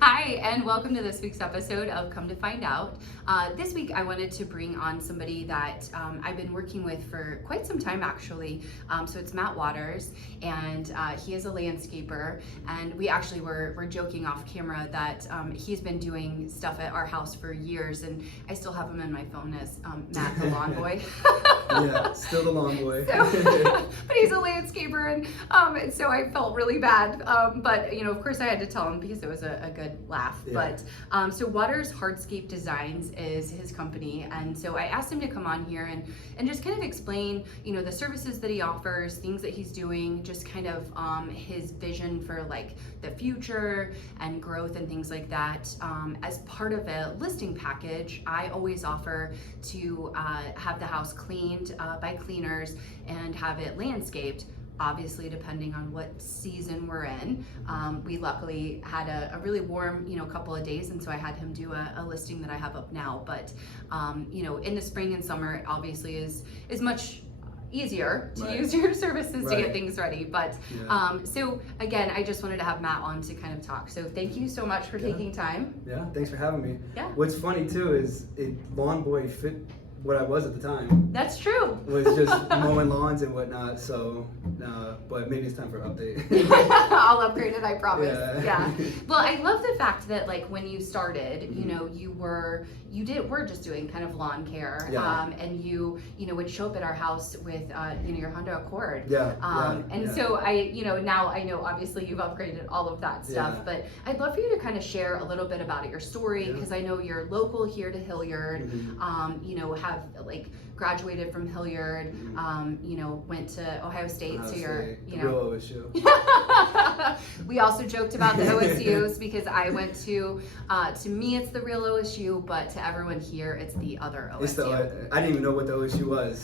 Hi, and welcome to this week's episode of Come to Find Out. This week I wanted to bring on somebody that I've been working with for quite some time actually. So it's Matt Waters, and he is a landscaper, and we actually were joking off camera that he's been doing stuff at our house for years, and I still have him in my phone as Matt the Lawn Boy. Yeah, still the lawn boy. But he's a landscaper, and so I felt really bad. But you know, of course I had to tell him because it was a good laugh. Yeah. But so Waters Hardscape Designs is his company, and so I asked him to come on here and just kind of explain, you know, the services that he offers, things that he's doing, just kind of his vision for like the future and growth and things like that. As part of a listing package, I always offer to have the house cleaned by cleaners and have it landscaped. Obviously, depending on what season we're in. We luckily had a really warm, couple of days, and so I had him do a listing that I have up now. But in the spring and summer, it obviously is much easier to use your services to get things ready. But so again, I just wanted to have Matt on to kind of talk. So thank you so much for taking time. Yeah, thanks for having me. Yeah. What's funny too is lawn boy fit what I was at the time. That's true. Was just mowing lawns and whatnot. So, but maybe it's time for an update. I'll upgrade it, I promise. Yeah. Well, I love the fact that like when you started, you were just doing kind of lawn care. Yeah. And you would show up at our house with your Honda Accord. Yeah. So I now I know obviously you've upgraded all of that stuff, but I'd love for you to kind of share a little bit about your story, because I know you're local here to Hilliard. Have like graduated from Hilliard, went to Ohio State, so you're real OSU. We also joked about the OSUs because I went to me it's the real OSU, but to everyone here it's the other OSU. I didn't even know what the OSU was.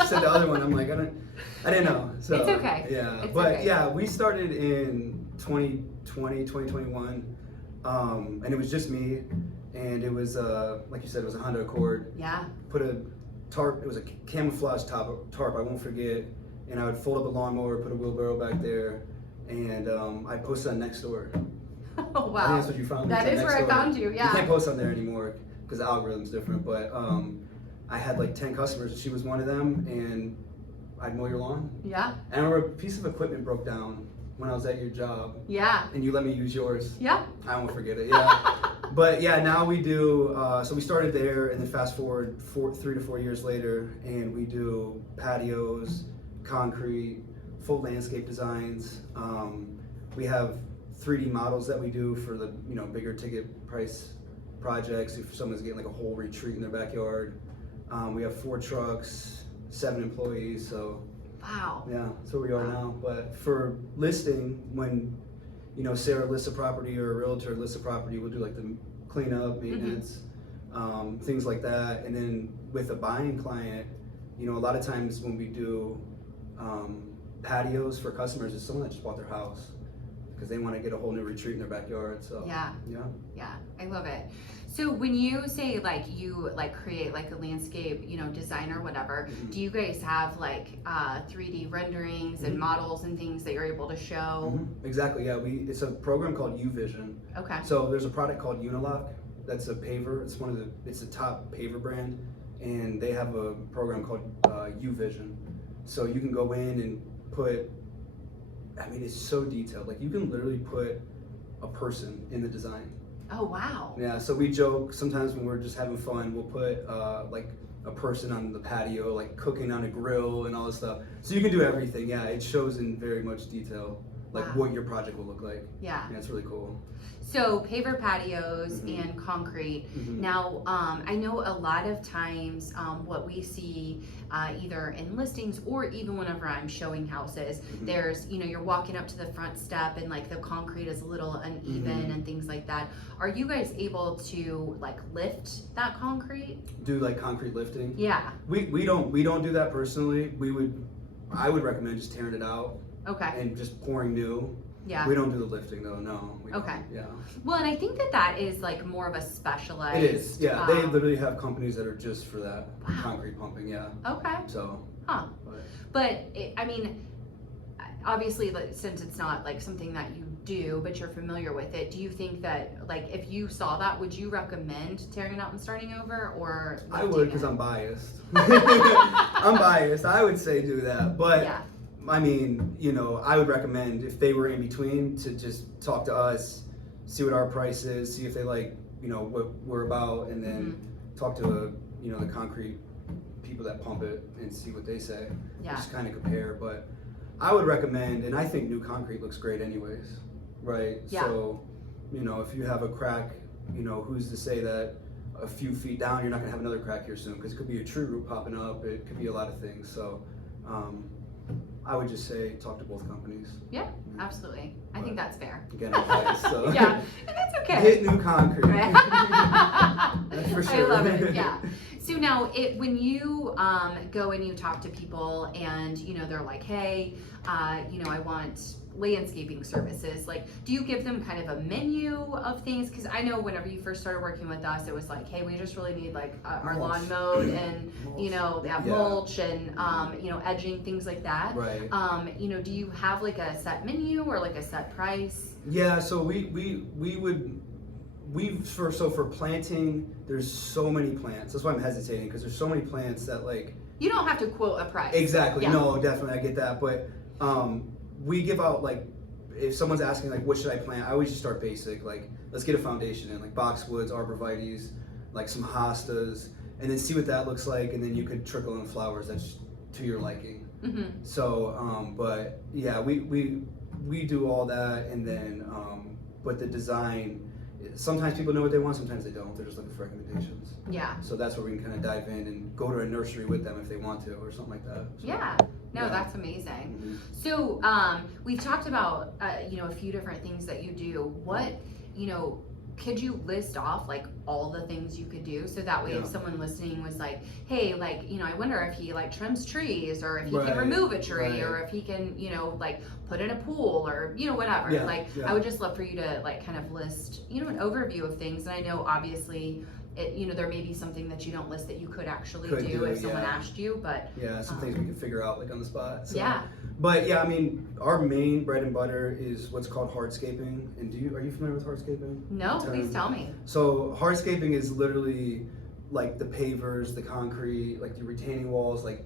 She said the other one. I'm like, I didn't know. So it's okay. Yeah, it's but okay. yeah, we started in 2021, and it was just me. And it was, like you said, it was a Honda Accord. Yeah. Put a tarp, it was a camouflage tarp, I won't forget. And I would fold up a lawnmower, put a wheelbarrow back there, and I posted on Nextdoor. Oh, wow. I think that's what you found. That is where I found you, yeah. You can't post on there anymore because the algorithm's different, but I had like 10 customers. She was one of them, and I'd mow your lawn. Yeah. And I remember a piece of equipment broke down when I was at your job. Yeah. And you let me use yours. Yeah. I won't forget it, yeah. But yeah, now we do, so we started there, and then fast forward 3 to 4 years later, and we do patios, concrete, full landscape designs. We have 3D models that we do for the bigger ticket price projects. If someone's getting like a whole retreat in their backyard. We have 4 trucks, 7 employees, so. Wow. Yeah, that's where we are now. But for listing, when Sarah lists a property or a realtor lists a property, we'll do like the cleanup, maintenance, things like that. And then with a buying client, a lot of times when we do patios for customers, it's someone that just bought their house because they want to get a whole new retreat in their backyard. So yeah, I love it. So when you say like you create like a landscape, design or whatever, do you guys have like 3D renderings and models and things that you're able to show? Exactly. Yeah, it's a program called UVision. Okay. So there's a product called Unilock. That's a paver. It's a top paver brand, and they have a program called UVision. So you can go in and put. I mean, it's so detailed. Like you can literally put a person in the design. Oh, wow. Yeah, so we joke sometimes when we're just having fun, we'll put like a person on the patio, like cooking on a grill and all this stuff. So you can do everything. Yeah, it shows in very much detail, like what your project will look like. Yeah. Yeah, it's really cool. So paver patios and concrete. Now, I know a lot of times what we see either in listings or even whenever I'm showing houses, there's, you're walking up to the front step and like the concrete is a little uneven and things like that. Are you guys able to like lift that concrete? Do like concrete lifting? Yeah. We don't do that personally. I would recommend just tearing it out. Okay. And just pouring new. Yeah. We don't do the lifting though, no. Okay. Yeah. Well, and I think that is like more of a specialized. It is, yeah. They literally have companies that are just for that, concrete pumping, yeah. Okay. So. Huh. But I mean, obviously, since it's not like something that you do, but you're familiar with it, do you think that, like, if you saw that, would you recommend tearing it out and starting over, or I would, because I'm biased. I'm biased. I would say do that, but yeah. I mean, you know, I would recommend if they were in between to just talk to us, see what our price is, see if they like, you know, what we're about, and then talk to you know, the concrete people that pump it and see what they say. Yeah. Just kind of compare, but I would recommend, and I think new concrete looks great anyways, right? Yeah. So, you know, if you have a crack, you know, who's to say that a few feet down you're not gonna have another crack here soon? Because it could be a tree root popping up. It could be a lot of things. So, I would just say talk to both companies. Yeah, absolutely. I think that's fair. Again, I'm biased, so yeah, and that's okay. Hit new concrete. That's for sure. I love it. Yeah. So now, when you go and you talk to people, and you know they're like, "Hey, you know, I want landscaping services." Like, do you give them kind of a menu of things? Because I know whenever you first started working with us, it was like, "Hey, we just really need like our lawn mowed, and you know, they have mulch and you know, edging, things like that." Right. You know, do you have like a set menu or like a set price? Yeah. So for planting, there's so many plants. That's why I'm hesitating, because there's so many plants that like. You don't have to quote a price. Exactly. Yeah. No, definitely, I get that. But we give out, like, if someone's asking like what should I plant, I always just start basic. Like, let's get a foundation in, like boxwoods, arborvitaes, like some hostas, and then see what that looks like, and then you could trickle in flowers that's to your liking. So, but yeah, we do all that, and then but the design. Sometimes people know what they want, sometimes they don't. They're just looking for recommendations. Yeah. So that's where we can kind of dive in and go to a nursery with them if they want to, or something like that. So, yeah. No, that's amazing. So we've talked about you know, a few different things that you do. What, you know, could you list off like all the things you could do, so that way if someone listening was like, hey, like, you know, I wonder if he like trims trees, or if he can remove a tree, or if he can, you know, like put in a pool, or you know, whatever. I would just love for you to like kind of list, you know, an overview of things. And I know obviously you know, there may be something that you don't list that you could actually do if someone asked you, but some things we can figure out like on the spot. So. Yeah. But yeah, I mean, our main bread and butter is what's called hardscaping. And are you familiar with hardscaping? No, please tell me. So hardscaping is literally like the pavers, the concrete, like the retaining walls, like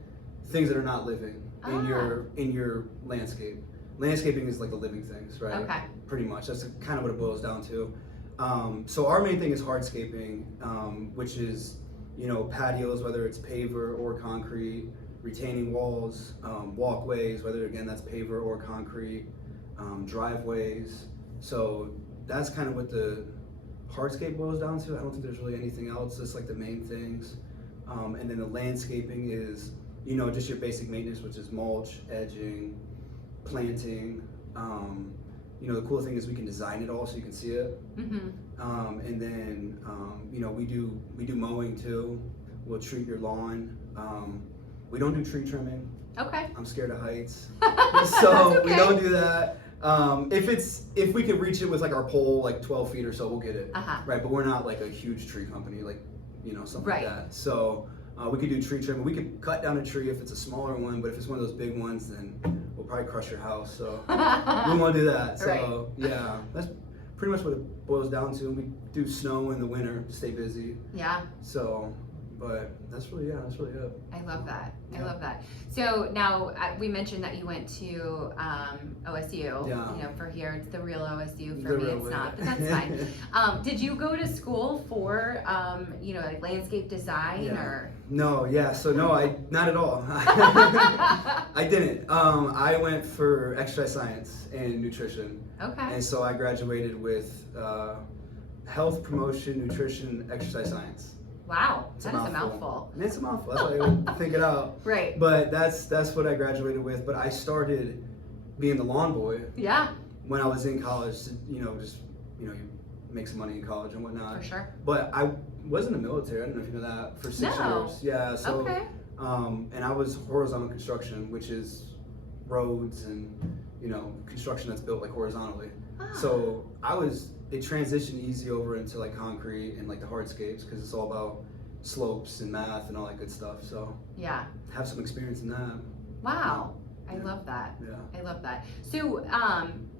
things that are not living in your landscape. Landscaping is like the living things, right? Okay. Pretty much. That's kind of what it boils down to. So our main thing is hardscaping, which is, you know, patios, whether it's paver or concrete, retaining walls, walkways, whether again that's paver or concrete, driveways. So that's kind of what the hardscape boils down to. I don't think there's really anything else. That's like the main things. And then the landscaping is, you know, just your basic maintenance, which is mulch, edging, planting. You know, the cool thing is we can design it all so you can see it. And then, you know, we do mowing too. We'll treat your lawn. We don't do tree trimming. Okay. I'm scared of heights. So we don't do that. If we could reach it with like our pole, like 12 feet or so, we'll get it. Right, but we're not like a huge tree company, like, you know, something like that. So we could do tree trimming. We could cut down a tree if it's a smaller one, but if it's one of those big ones, then we'll probably crush your house. So we won't do that. So yeah, that's pretty much what it boils down to. We do snow in the winter to stay busy. Yeah. So, but that's really it. I love that. I love that. So now we mentioned that you went to OSU. Yeah. You know, for here it's the real OSU. For me, it's not, but that's fine. Did you go to school for you know, like landscape design or? No. Yeah. So no, not at all. I didn't. I went for exercise science and nutrition. Okay. And so I graduated with health promotion, nutrition, exercise science. Wow, that is a mouthful. It's a mouthful. That's why I would think it out. Right. But that's what I graduated with. But I started being the lawn boy. Yeah. When I was in college, you know, just, you know, you make some money in college and whatnot. For sure. But I was in the military. I don't know if you know that, for 6 years. Yeah. So. Okay. And I was horizontal construction, which is roads and, you know, construction that's built like horizontally. So it transitioned easy over into like concrete and like the hardscapes, because it's all about slopes and math and all that good stuff. So yeah, have some experience in that. Wow. I love that. Yeah. I love that. So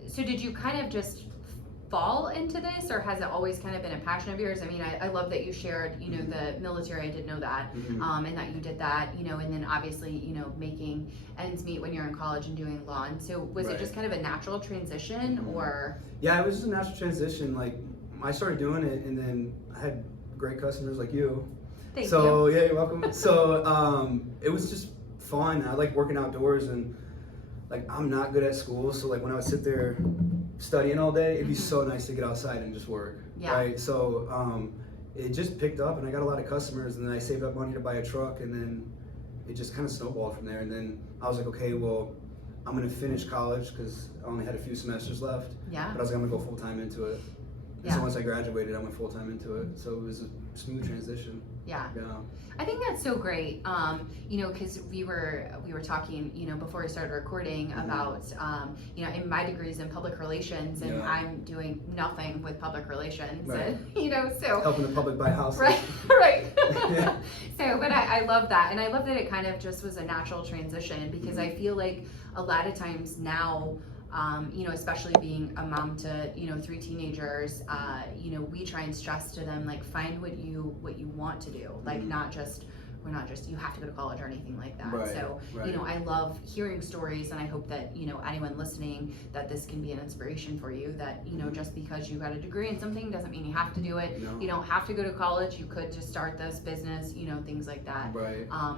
so did you kind of just fall into this, or has it always kind of been a passion of yours? I mean, I love that you shared, you know, the military. I didn't know that, and that you did that, you know, and then obviously, you know, making ends meet when you're in college and doing lawn. So was it just kind of a natural transition, or? Yeah, it was just a natural transition. Like, I started doing it, and then I had great customers like you. Thank so you. yeah, you're welcome. So it was just fun. I like working outdoors, and like I'm not good at school, so like when I would sit there studying all day, it'd be so nice to get outside and just work. Yeah. Right. So it just picked up, and I got a lot of customers, and then I saved up money to buy a truck, and then it just kind of snowballed from there. And then I was like, okay, well, I'm gonna finish college because I only had a few semesters left. Yeah. But I was like, I'm gonna go full time into it. And so once I graduated, I went full time into it. So it was a smooth transition. Yeah. Yeah. I think that's so great. You know, because we were talking, you know, before we started recording about, you know, in my degrees in public relations, and I'm doing nothing with public relations, and, you know, so helping the public buy houses. Right, right. So, but I love that, and I love that it kind of just was a natural transition, because I feel like a lot of times now, you know, especially being a mom to, you know, 3 teenagers, you know, we try and stress to them, like, find what you want to do, like, we're not just you have to go to college or anything like that. So you know, I love hearing stories, and I hope that, you know, anyone listening, that this can be an inspiration for you, that, you know, just because you got a degree in something doesn't mean you have to do it. You don't have to go to college. You could just start this business, you know, things like that.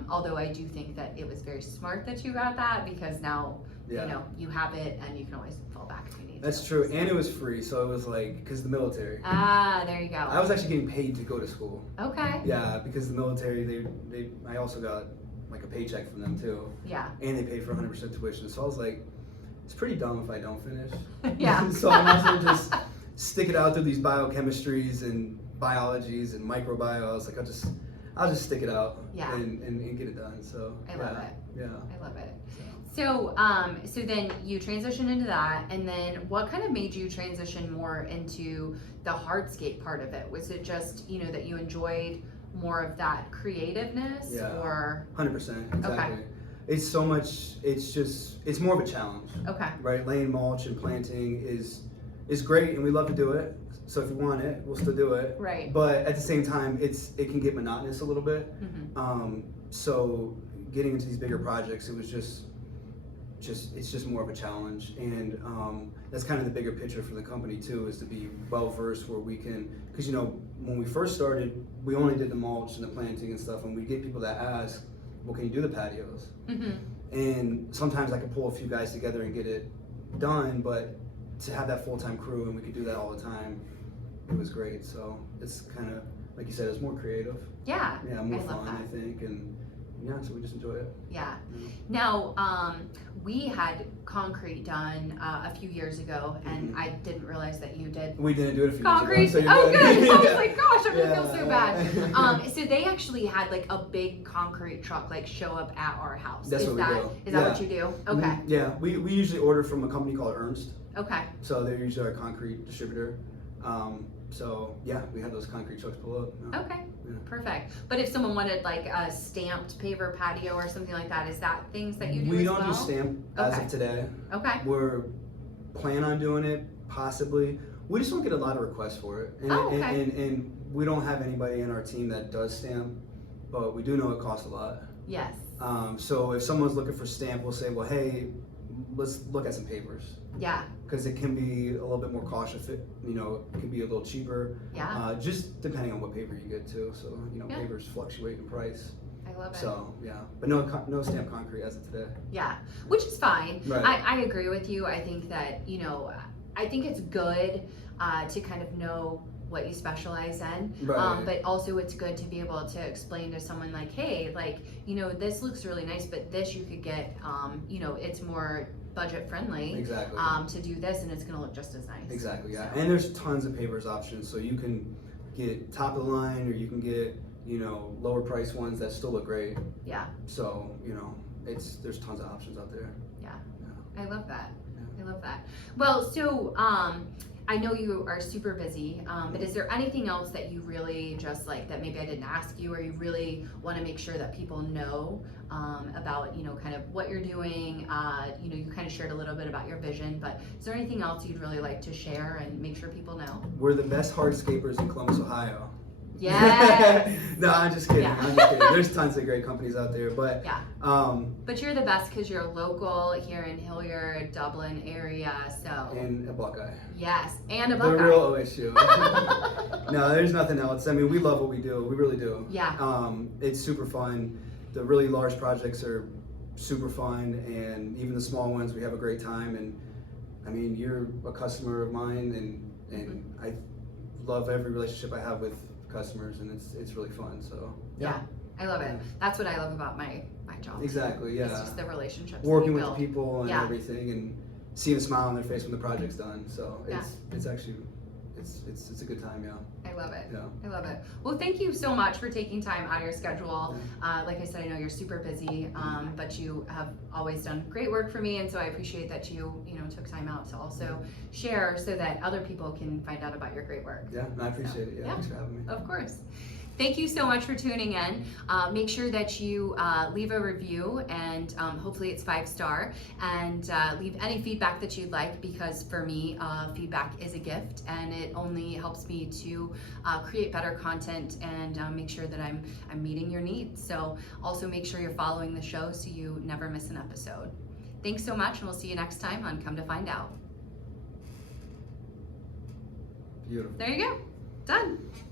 Although I do think that it was very smart that you got that, because now you know, you have it, and you can always fall back if you need to. That's true, and it was free, so it was like, because the military. There you go. I was actually getting paid to go to school. Okay. Yeah, because the military, I also got like a paycheck from them too. Yeah. And they paid for 100% tuition, so I was like, it's pretty dumb if I don't finish. Yeah. So I might as well just stick it out through these biochemistries and biologies and microbiology. I was like, I'll just stick it out. And get it done. So I love it. Yeah. I love it. So, so then you transitioned into that, and then what kind of made you transition more into the hardscape part of it? Was it just, you know, that you enjoyed more of that creativeness, or? 100%, exactly. It's so much, it's more of a challenge. Right, laying mulch and planting is great, and we love to do it. So if you want it, we'll still do it. Right. But at the same time, it can get monotonous a little bit. So getting into these bigger projects, it was it's just more of a challenge, and that's kind of the bigger picture for the company too, is to be well versed where we can, because, you know, when we first started, we only did the mulch and the planting and stuff, and we get people that ask, well, can you do the patios? And sometimes I could pull a few guys together and get it done, but to have that full-time crew and we could do that all the time, it was great. So it's kind of, like you said, it's more creative. Yeah, more fun, I think, and so we just enjoy it. Now, we had concrete done a few years ago, and I didn't realize that you did. We didn't do it a few concrete. years ago. So good. I was like, gosh, I'm gonna feel so bad. So they actually had like a big concrete truck like show up at our house. That's what we do. Is that what you do? Okay. Yeah, we usually order from a company called Ernst. Okay. So they're usually our concrete distributor. So yeah, we have those concrete trucks pull up. Okay. Perfect. But if someone wanted like a stamped paver patio or something like that, is that things that you do? We don't do stamp as of today. Okay. We're plan on doing it, possibly. We just don't get a lot of requests for it. And, and we don't have anybody in our team that does stamp, but we do know it costs a lot. Yes. So if someone's looking for stamp, we'll say, well, hey, let's look at some papers. Yeah. Because it can be a little bit more cautious. It can be a little cheaper. Yeah. Just depending on what paper you get too. So papers fluctuate in price. I love it. So yeah, but no stamp concrete as of today. Yeah, which is fine. Right. I agree with you. I think that I think it's good to kind of know what you specialize in, but also it's good to be able to explain to someone like, hey, like, this looks really nice, but this you could get, it's more budget friendly. Exactly. To do this, and it's going to look just as nice. Exactly. Yeah, so. And there's tons of pavers options, so you can get top of the line, or you can get lower price ones that still look great. Yeah. So there's tons of options out there. Yeah. I love that. I love that. Well, so I know you are super busy, but is there anything else that you really just like that maybe I didn't ask you, or you really want to make sure that people know about, kind of what you're doing? You kind of shared a little bit about your vision, but is there anything else you'd really like to share and make sure people know? We're the best hardscapers in Columbus, Ohio. Yes. No, I'm just kidding. Yeah. I'm just kidding. There's tons of great companies out there, but Yeah. But you're the best because you're local here in Hilliard, Dublin area, so. and a Buckeye. Yes, and a The Buckeye. real OSU. No, there's nothing else. I mean, we love what we do. We really do. Yeah. It's super fun. The really large projects are super fun, and even the small ones, we have a great time. And I mean, you're a customer of mine, and I love every relationship I have with customers, and it's really fun. So Yeah, I love it. That's what I love about my job. Exactly. Yeah. It's just the relationships. Working that with you the build. people and Yeah. everything, and seeing a smile on their face when the project's done. So Yeah. it's actually it's a good time. Yeah. I love it. Yeah. I love it. Well, thank you so much for taking time out of your schedule. Like I said, I know you're super busy, but you have always done great work for me, and so I appreciate that you took time out to also share so that other people can find out about your great work. Yeah, I appreciate it. Yeah, yeah. thanks for having me. Of course. Thank you so much for tuning in. Make sure that you leave a review, and hopefully it's 5-star, and leave any feedback that you'd like, because for me, feedback is a gift, and it only helps me to create better content and make sure that I'm meeting your needs. So also make sure you're following the show so you never miss an episode. Thanks so much, and we'll see you next time on Come to Find Out. Beautiful. There you go. Done.